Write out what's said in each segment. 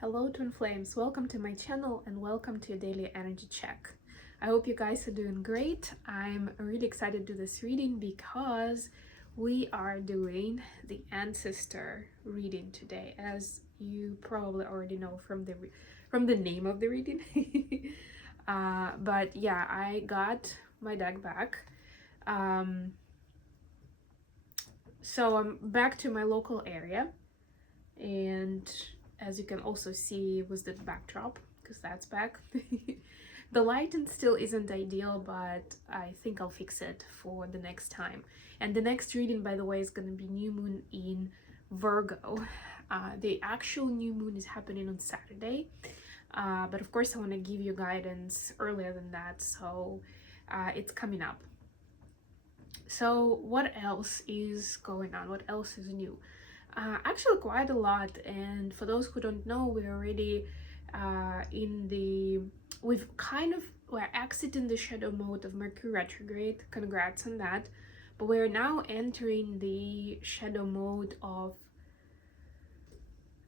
Hello twin flames, welcome to my channel and welcome to your daily energy check. I hope you guys are doing great. I'm really excited to do this reading because we are doing the ancestor reading today, as you probably already know from the name of the reading. But yeah, I got my deck back. So I'm back to my local area, and as you can also see with the backdrop, because that's back. The lighting still isn't ideal, but I think I'll fix it for the next time. And the next reading, by the way, is going to be new moon in Virgo. The actual new moon is happening on Saturday, but of course I want to give you guidance earlier than that, so it's coming up. So what else is going on? What else is new? Actually quite a lot, and for those who don't know, we're already we're exiting the shadow mode of Mercury retrograde. Congrats on that. But we're now entering the shadow mode of,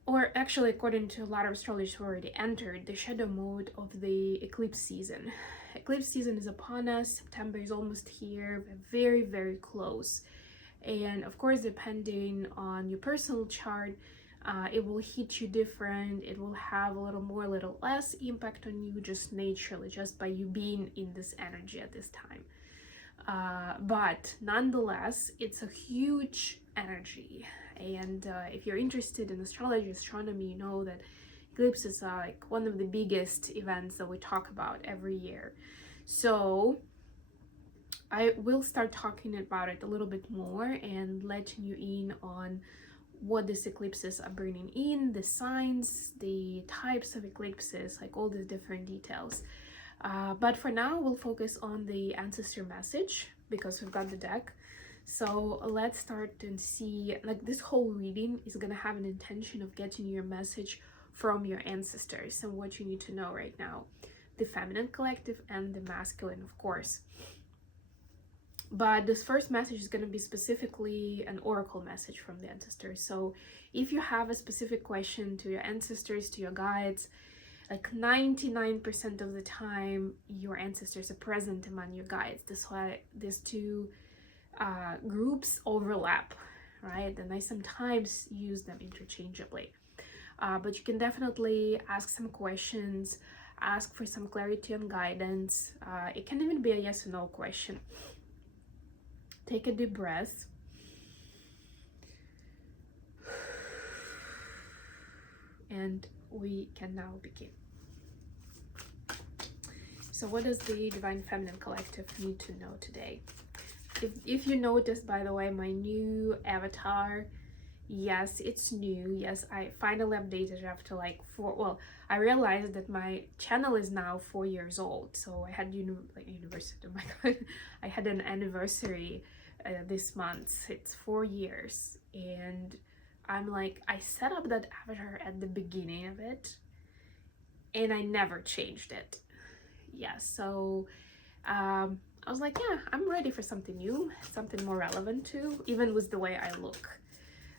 or actually according to a lot of astrologers, we already entered the shadow mode of the eclipse season. Eclipse season is upon us. September is almost here. We're very, very close. And of course, depending on your personal chart, it will hit you different. It will have a little more, a little less impact on you, just naturally, just by you being in this energy at this time. But nonetheless, it's a huge energy. And if you're interested in astrology, astronomy, you know that eclipses are like one of the biggest events that we talk about every year. So I will start talking about it a little bit more and letting you in on what these eclipses are bringing in, the signs, the types of eclipses, like all the different details. But for now, we'll focus on the ancestor message because we've got the deck. So let's start and see, like this whole reading is gonna have an intention of getting your message from your ancestors and what you need to know right now. The feminine collective and the masculine, of course. But this first message is going to be specifically an oracle message from the ancestors. So if you have a specific question to your ancestors, to your guides, like 99% of the time your ancestors are present among your guides. That's why these two groups overlap, right? And I sometimes use them interchangeably. But you can definitely ask some questions, ask for some clarity and guidance. It can even be a yes or no question. Take a deep breath. And we can now begin. So what does the Divine Feminine Collective need to know today? If you noticed, by the way, my new avatar, yes, it's new. Yes, I finally updated after like I realized that my channel is now 4 years old. So I had university, oh my god, I had an anniversary this month. It's 4 years, and I'm like, I set up that avatar at the beginning of it and I never changed it. Yeah, so I was like, yeah, I'm ready for something new, something more relevant too, even with the way I look,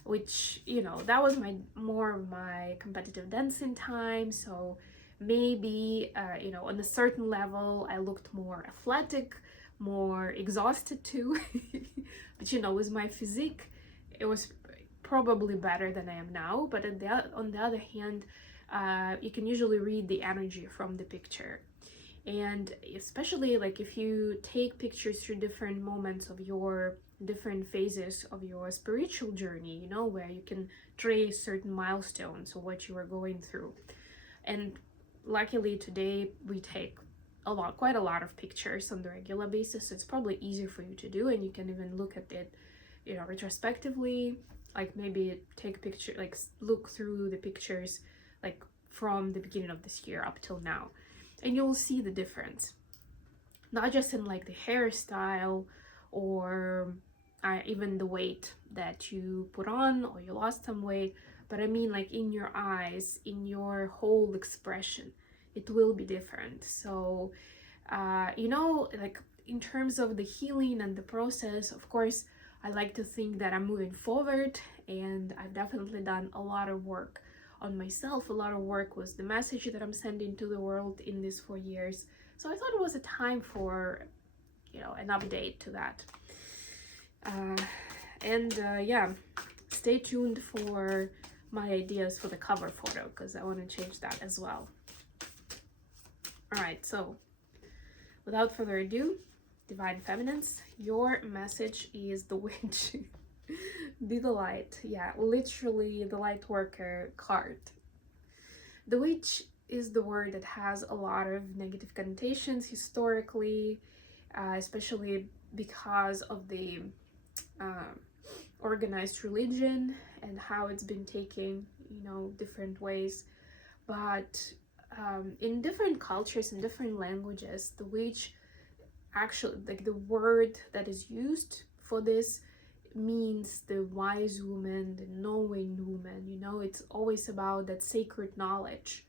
which, you know, that was more of my competitive dancing time. So maybe you know, on a certain level I looked more athletic, more exhausted too. But you know, with my physique, it was probably better than I am now. But on the other hand, you can usually read the energy from the picture. And especially like if you take pictures through different moments of your different phases of your spiritual journey, you know, where you can trace certain milestones of what you are going through. And luckily today we take quite a lot of pictures on the regular basis, so it's probably easier for you to do, and you can even look at it, you know, retrospectively, like maybe take a picture, like look through the pictures like from the beginning of this year up till now, and you'll see the difference, not just in like the hairstyle or even the weight that you put on or you lost some weight, but I mean like in your eyes, in your whole expression, it will be different. So you know, like in terms of the healing and the process, of course I like to think that I'm moving forward, and I've definitely done a lot of work on myself. A lot of work was the message that I'm sending to the world in these 4 years. So I thought it was a time for, an update to that. Yeah, stay tuned for my ideas for the cover photo, because I want to change that as well. All right, so without further ado, Divine Feminines, your message is the witch. Be the light. Yeah, literally the light worker card. The witch is the word that has a lot of negative connotations historically, especially because of the organized religion and how it's been taken, different ways. But in different cultures, in different languages, the witch actually, like, the word that is used for this means the wise woman, the knowing woman. It's always about that sacred knowledge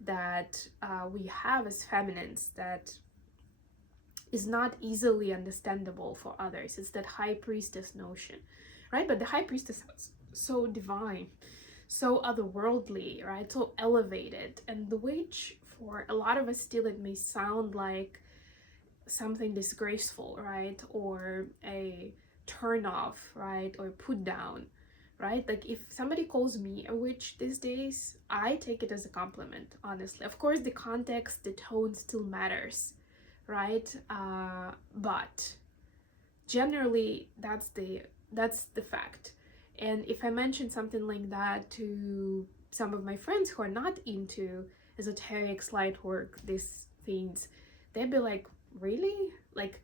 that we have as feminines that is not easily understandable for others. It's that high priestess notion, right? But the high priestess is so divine, so otherworldly, right? So elevated. And the witch, for a lot of us still, it may sound like something disgraceful, right? Or a turn off, right? Or put down, right? Like, if somebody calls me a witch these days, I take it as a compliment, honestly. Of course, the context, the tone still matters, right? But generally, that's the fact. And if I mention something like that to some of my friends who are not into esoteric, light work, these things, they'd be like, really? Like,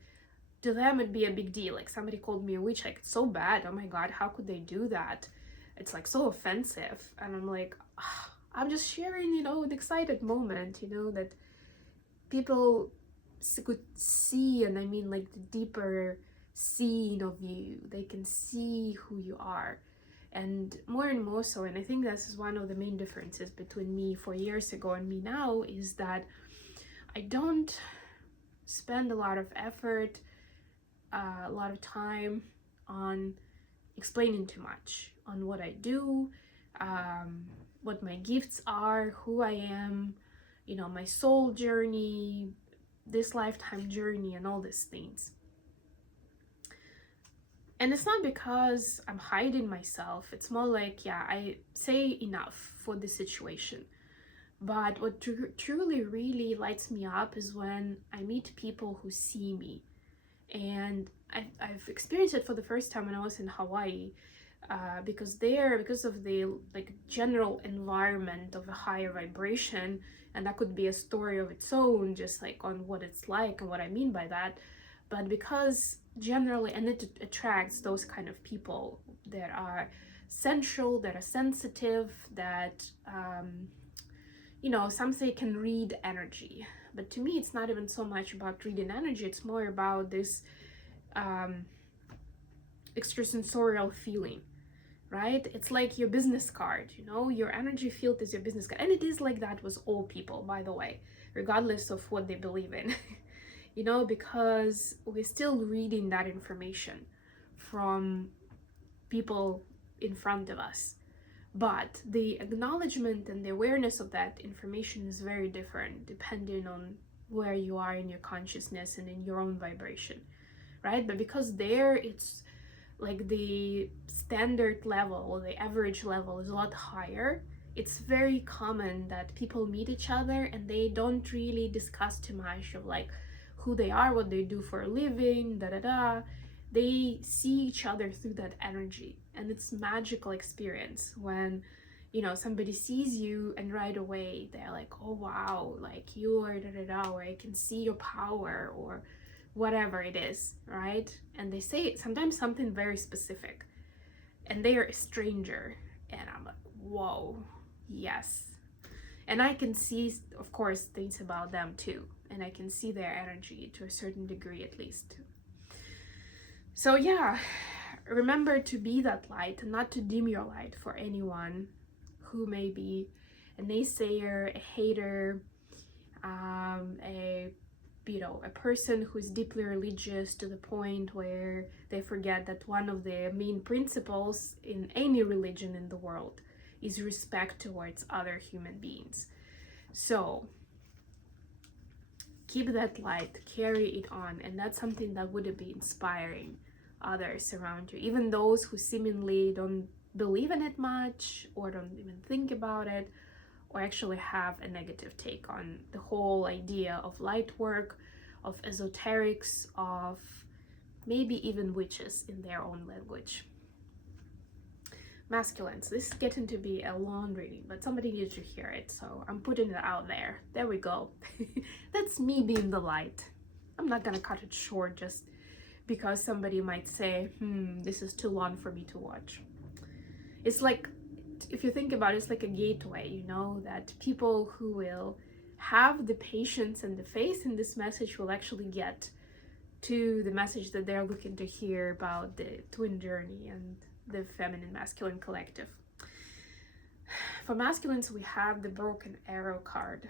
to them it'd be a big deal. Like, somebody called me a witch, like, it's so bad, oh my god, how could they do that? It's like so offensive. And I'm like, I'm just sharing, the excited moment, that people could see. And I mean, like, the deeper seeing of you, they can see who you are, and more so. And I think this is one of the main differences between me 4 years ago and me now, is that I don't spend a lot of effort, a lot of time on explaining too much on what I do, what my gifts are, who I am, my soul journey, this lifetime journey, and all these things. And it's not because I'm hiding myself. It's more like, yeah, I say enough for the situation. But what truly really lights me up is when I meet people who see me. And I've experienced it for the first time when I was in Hawaii, because of the, like, general environment of a higher vibration, and that could be a story of its own, just like on what it's like and what I mean by that. But because generally, and it attracts those kind of people that are sensual, that are sensitive, that some say can read energy. But to me, it's not even so much about reading energy. It's more about this extrasensorial feeling, right? It's like your business card, your energy field is your business card. And it is like that with all people, by the way, regardless of what they believe in. Because we're still reading that information from people in front of us. But the acknowledgement and the awareness of that information is very different depending on where you are in your consciousness and in your own vibration, right? But because there, it's like the standard level or the average level is a lot higher, it's very common that people meet each other and they don't really discuss too much of, like, who they are, what they do for a living, They see each other through that energy. And it's magical experience when, somebody sees you and right away they're like, oh wow, like, you are or I can see your power, or whatever it is, right? And they say sometimes something very specific, and they are a stranger, and I'm like, whoa, yes. And I can see, of course, things about them too, and I can see their energy to a certain degree, at least. So yeah, remember to be that light and not to dim your light for anyone who may be a naysayer, a hater, a person who's deeply religious to the point where they forget that one of the main principles in any religion in the world is respect towards other human beings. So keep that light, carry it on, and that's something that would be inspiring others around you, even those who seemingly don't believe in it much or don't even think about it, or actually have a negative take on the whole idea of light work, of esoterics, of maybe even witches in their own language. Masculines, this is getting to be a long reading, but somebody needs to hear it, so I'm putting it out there. There we go. That's me being the light. I'm not gonna cut it short just because somebody might say, this is too long for me to watch. It's like, if you think about it, it's like a gateway, you know, that people who will have the patience and the faith in this message will actually get to the message that they're looking to hear about the twin journey and the feminine masculine collective. For masculines, we have the broken arrow card.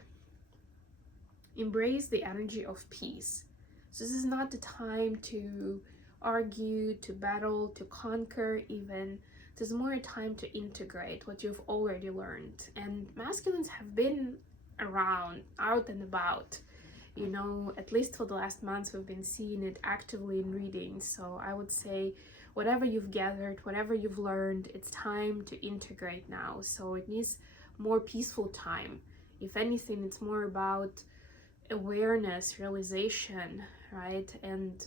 Embrace the energy of peace. So this is not the time to argue, to battle, to conquer even. This is more a time to integrate what you've already learned. And masculines have been around, out and about. You know, at least for the last months, we've been seeing it actively in readings. So I would say whatever you've gathered, whatever you've learned, it's time to integrate now. So it needs more peaceful time. If anything, it's more about awareness, realization, right? And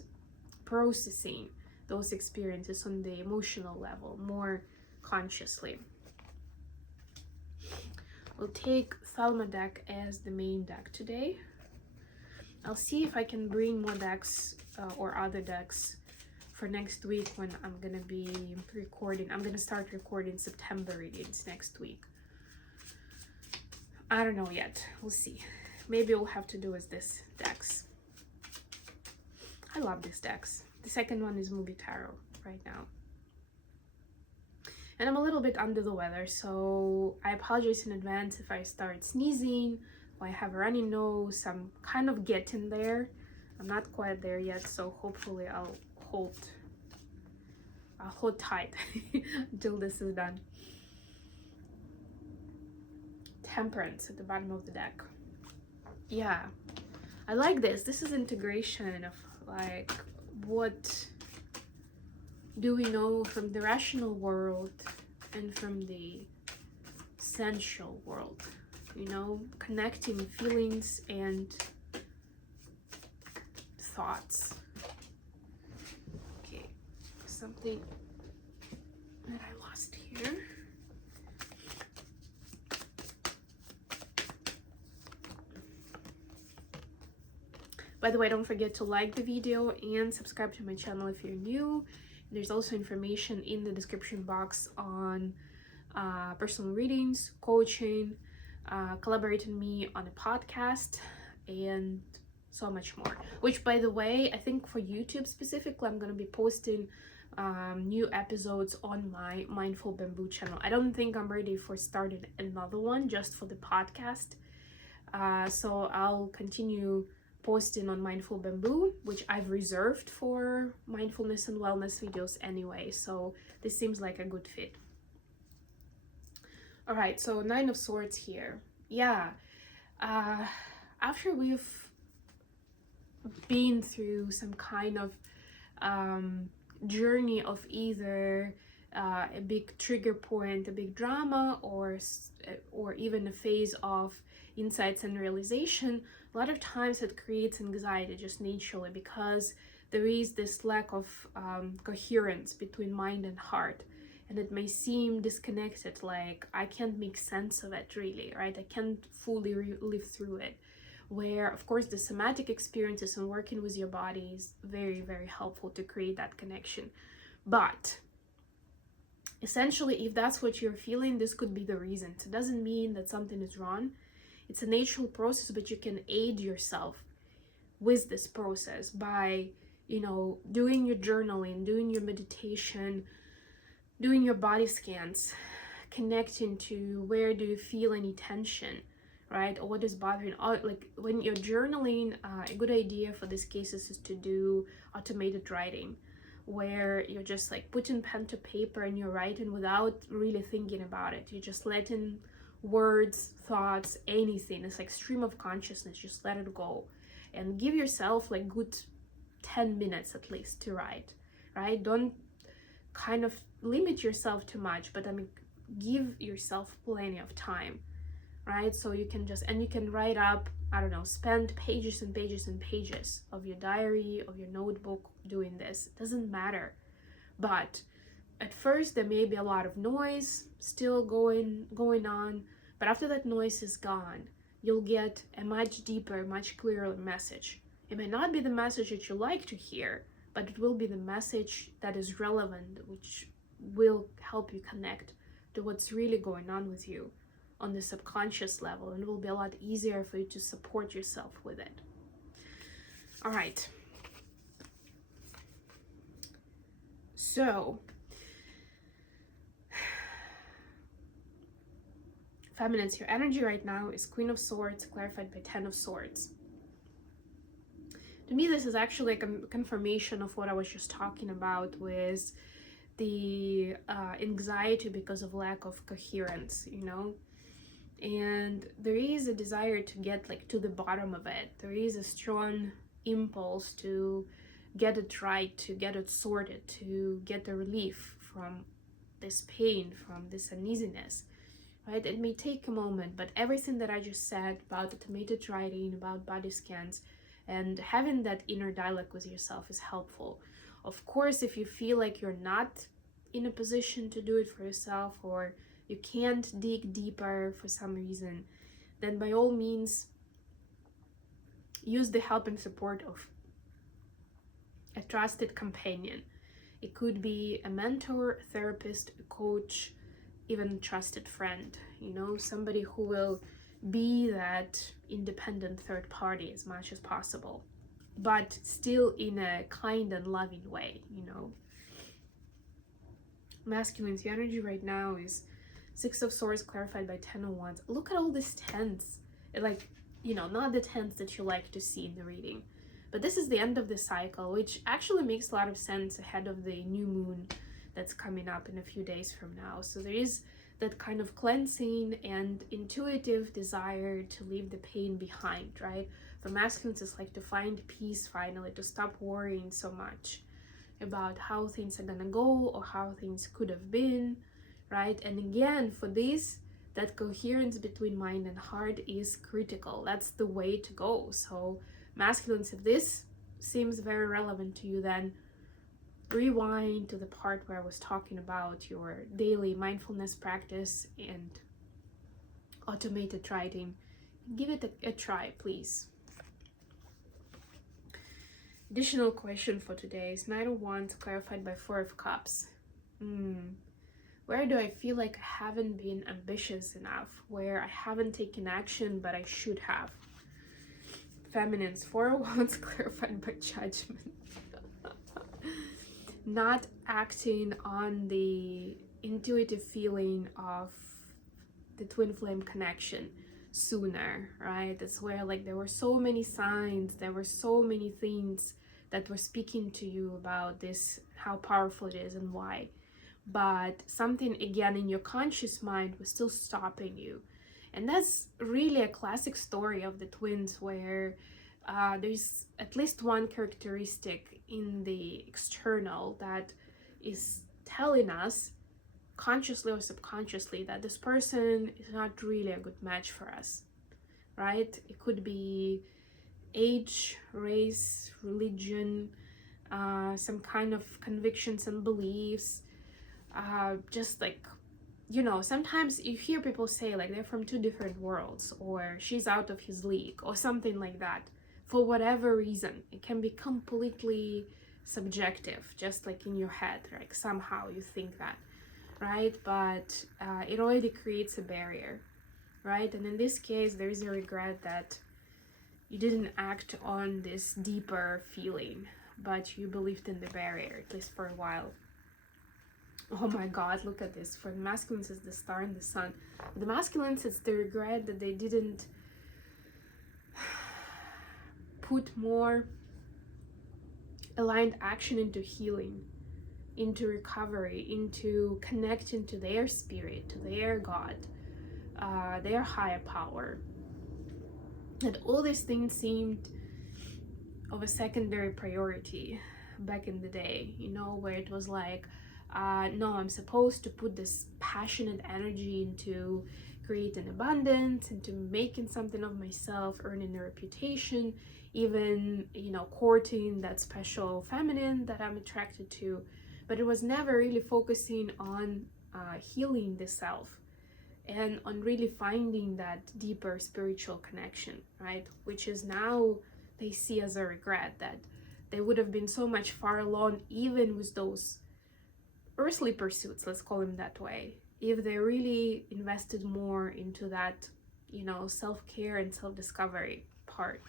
processing those experiences on the emotional level more consciously. We'll take Thelma deck as the main deck today. I'll see if I can bring more decks or other decks for next week when I'm gonna be recording. I'm gonna start recording September readings next week. I don't know yet. We'll see. Maybe we'll have to do as this decks. I love these decks. The second one is Movie Tarot right now. And I'm a little bit under the weather, so I apologize in advance if I start sneezing or I have a runny nose. I'm kind of getting there. I'm not quite there yet, so hopefully I'll hold tight until this is done. Temperance at the bottom of the deck. Yeah, I like this. This is integration of like, what do we know from the rational world and from the sensual world, you know, connecting feelings and thoughts. Okay, something that I lost here. By the way, don't forget to like the video and subscribe to my channel if you're new. There's also information in the description box on personal readings, coaching, collaborating with me on a podcast, and so much more. Which, by the way, I think for YouTube specifically, I'm going to be posting new episodes on my Mindful Bamboo channel. I don't think I'm ready for starting another one just for the podcast. So I'll continue posting on Mindful Bamboo, which I've reserved for mindfulness and wellness videos anyway, so this seems like a good fit. All right, so Nine of Swords here. Yeah, after we've been through some kind of journey of either a big trigger point, a big drama, or even a phase of insights and realization, a lot of times it creates anxiety just naturally, because there is this lack of coherence between mind and heart, and it may seem disconnected, like I can't make sense of it really, right? I can't fully live through it, where of course the somatic experiences and working with your body is very, very helpful to create that connection. But essentially, if that's what you're feeling, this could be the reason. It doesn't mean that something is wrong. It's a natural process, but you can aid yourself with this process by, you know, doing your journaling, doing your meditation, doing your body scans, connecting to where do you feel any tension, right? Or what is bothering. Like when you're journaling, a good idea for these cases is to do automated writing, where you're just like putting pen to paper and you're writing without really thinking about it. You're just letting words, thoughts, anything, it's like stream of consciousness, just let it go. And give yourself like good 10 minutes at least to write, right? Don't kind of limit yourself too much, but I mean, give yourself plenty of time, right? So you can just, and you can write up, I don't know, spend pages and pages and pages of your diary, of your notebook doing this. It doesn't matter. But at first there may be a lot of noise still going on, but after that noise is gone, you'll get a much deeper, much clearer message. It may not be the message that you like to hear, but it will be the message that is relevant, which will help you connect to what's really going on with you on the subconscious level, and it will be a lot easier for you to support yourself with it. All right. So, feminines, your energy right now is Queen of Swords, clarified by 10 of Swords. To me, this is actually like a confirmation of what I was just talking about with the anxiety because of lack of coherence, you know? And there is a desire to get like to the bottom of it. There is a strong impulse to get it right, to get it sorted, to get the relief from this pain, from this uneasiness, right? It may take a moment, but everything that I just said about automated writing, about body scans, and having that inner dialogue with yourself is helpful. Of course, if you feel like you're not in a position to do it for yourself, or you can't dig deeper for some reason, then by all means, use the help and support of a trusted companion. It could be a mentor, a therapist, a coach, even a trusted friend, you know, somebody who will be that independent third party as much as possible, but still in a kind and loving way, you know. Masculines, your energy right now is 6 of Swords, clarified by 10 of Wands. Look at all these 10s. Like, you know, not the 10s that you like to see in the reading, but this is the end of the cycle, which actually makes a lot of sense ahead of the new moon that's coming up in a few days from now. So there is that kind of cleansing and intuitive desire to leave the pain behind, right? For masculines, it's like to find peace finally, to stop worrying so much about how things are gonna go or how things could have been, right? And again, for this, that coherence between mind and heart is critical. That's the way to go. So masculines, if this seems very relevant to you, then rewind to the part where I was talking about your daily mindfulness practice and automated writing. Give it a try, please. Additional question for today is 9 of Wands, clarified by 4 of Cups. Where do I feel like I haven't been ambitious enough? Where I haven't taken action, but I should have? Feminines, 4 of Wands, clarified by Judgment. Not acting on the intuitive feeling of the twin flame connection sooner, right? That's where like there were so many signs, there were so many things that were speaking to you about this, how powerful it is and why. But something again in your conscious mind was still stopping you. And that's really a classic story of the twins, where there's at least one characteristic in the external that is telling us, consciously or subconsciously, that this person is not really a good match for us, right? It could be age, race, religion, some kind of convictions and beliefs, just like, you know, sometimes you hear people say like they're from 2 different worlds, or she's out of his league, or something like that. For whatever reason, it can be completely subjective, just like in your head, like somehow you think that, right? But it already creates a barrier, right? And in this case, there is a regret that you didn't act on this deeper feeling, but you believed in the barrier, at least for a while. Oh my God, look at this. For the masculines, it's the star and the sun. For the masculines, it's the regret that they didn't put more aligned action into healing, into recovery, into connecting to their spirit, to their God, their higher power. And all these things seemed of a secondary priority back in the day, you know, where it was like, no, I'm supposed to put this passionate energy into creating abundance, into making something of myself, earning a reputation, even, you know, courting that special feminine that I'm attracted to. But it was never really focusing on healing the self and on really finding that deeper spiritual connection, right? Which is now they see as a regret, that they would have been so much far along even with those earthly pursuits, let's call them that way, if they really invested more into that, you know, self-care and self-discovery part.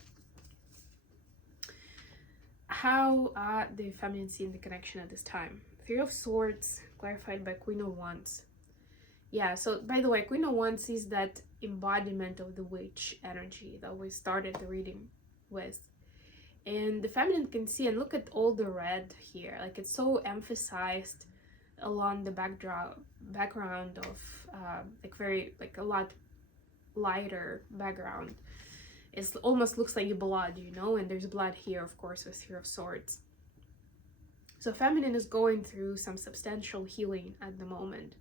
How are the feminine seeing the connection at this time? Three of Swords clarified by Queen of Wands. Yeah, so by the way, Queen of Wands is that embodiment of the witch energy that we started the reading with. And the feminine can see, and look at all the red here, like it's so emphasized along the background of like a lot lighter background. It almost looks like blood, you know, and there's blood here, of course, with Three of Swords. So feminine is going through some substantial healing at the moment.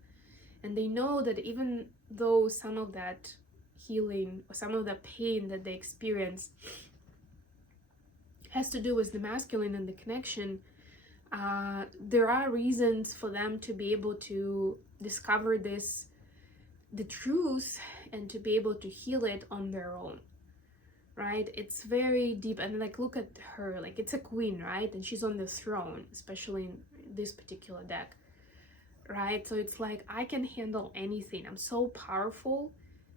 And they know that even though some of that healing or some of the pain that they experience has to do with the masculine and the connection, there are reasons for them to be able to discover the truth, and to be able to heal it on their own, right? It's very deep. And like, look at her, like it's a queen, right? And she's on the throne, especially in this particular deck, right? So it's like, I can handle anything. I'm so powerful.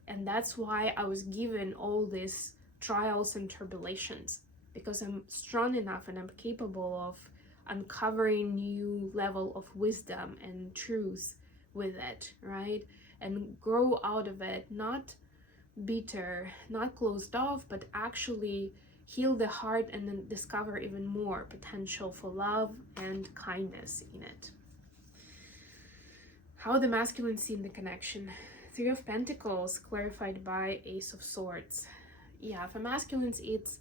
And that's why I was given all these trials and tribulations, because I'm strong enough and I'm capable of uncovering new level of wisdom and truth with it, right? And grow out of it, not bitter, not closed off, but actually heal the heart and then discover even more potential for love and kindness in it. How the masculine see in the connection? Three of Pentacles clarified by Ace of Swords. Yeah, for masculines, it's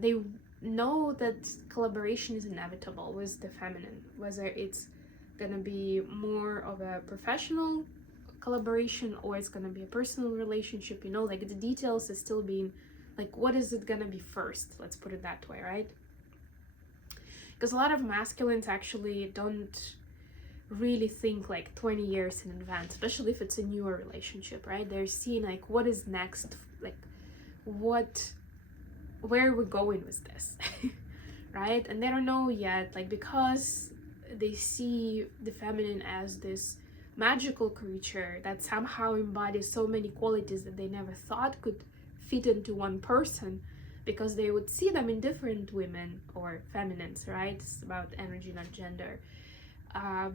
they know that collaboration is inevitable with the feminine, whether it's gonna be more of a professional collaboration or it's gonna be a personal relationship, you know, like the details is still being like, what is it gonna be first? Let's put it that way, right? Because a lot of masculines actually don't really think like 20 years in advance, especially if it's a newer relationship, right? They're seeing like, what is next, like where are we going with this? Right? And they don't know yet, like, because they see the feminine as this magical creature that somehow embodies so many qualities that they never thought could fit into one person, because they would see them in different women or feminines, right? It's about energy, not gender.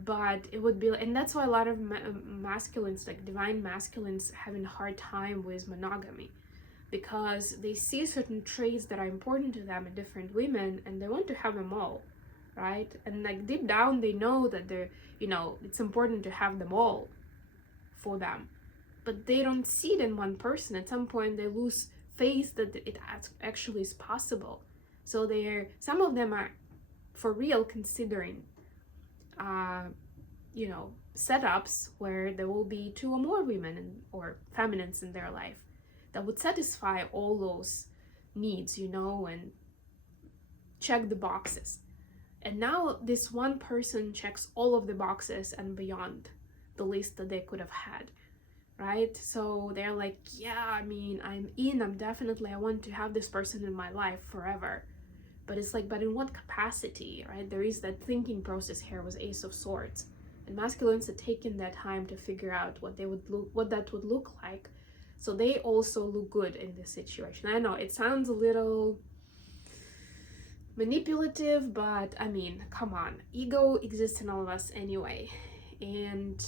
But it would be, and that's why a lot of masculines, like divine masculines, having a hard time with monogamy, because they see certain traits that are important to them in different women and they want to have them all, right? And like deep down they know that they're, you know, it's important to have them all for them, but they don't see it in one person. At some point they lose faith that it actually is possible. So some of them are for real considering you know, setups where there will be two or more women or feminines in their life that would satisfy all those needs, you know, and check the boxes. And now this one person checks all of the boxes and beyond the list that they could have had, right? So they're like, yeah, I mean, I want to have this person in my life forever. But it's like, but in what capacity, right? There is that thinking process here with Ace of Swords. And masculines are taking that time to figure out what that would look like. So they also look good in this situation. I know it sounds a little manipulative, but I mean, come on. Ego exists in all of us anyway. And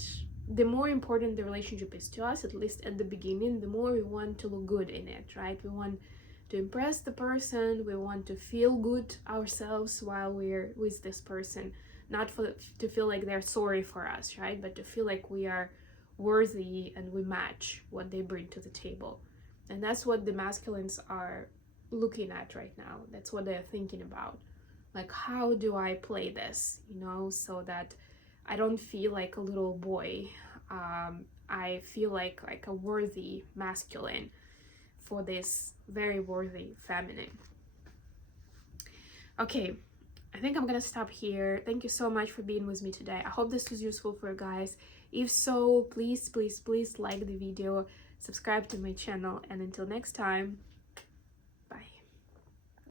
the more important the relationship is to us, at least at the beginning, the more we want to look good in it, right? We want to impress the person, we want to feel good ourselves while we're with this person. not to feel like they're sorry for us, right? But to feel like we are worthy and we match what they bring to the table. And that's what the masculines are looking at right now. That's what they're thinking about. Like, how do I play this, you know, so that I don't feel like a little boy. I feel like a worthy masculine for this very worthy feminine. Okay, I think I'm gonna stop here. Thank you so much for being with me today. I hope this was useful for you guys. If so, please like the video, subscribe to my channel, and until next time,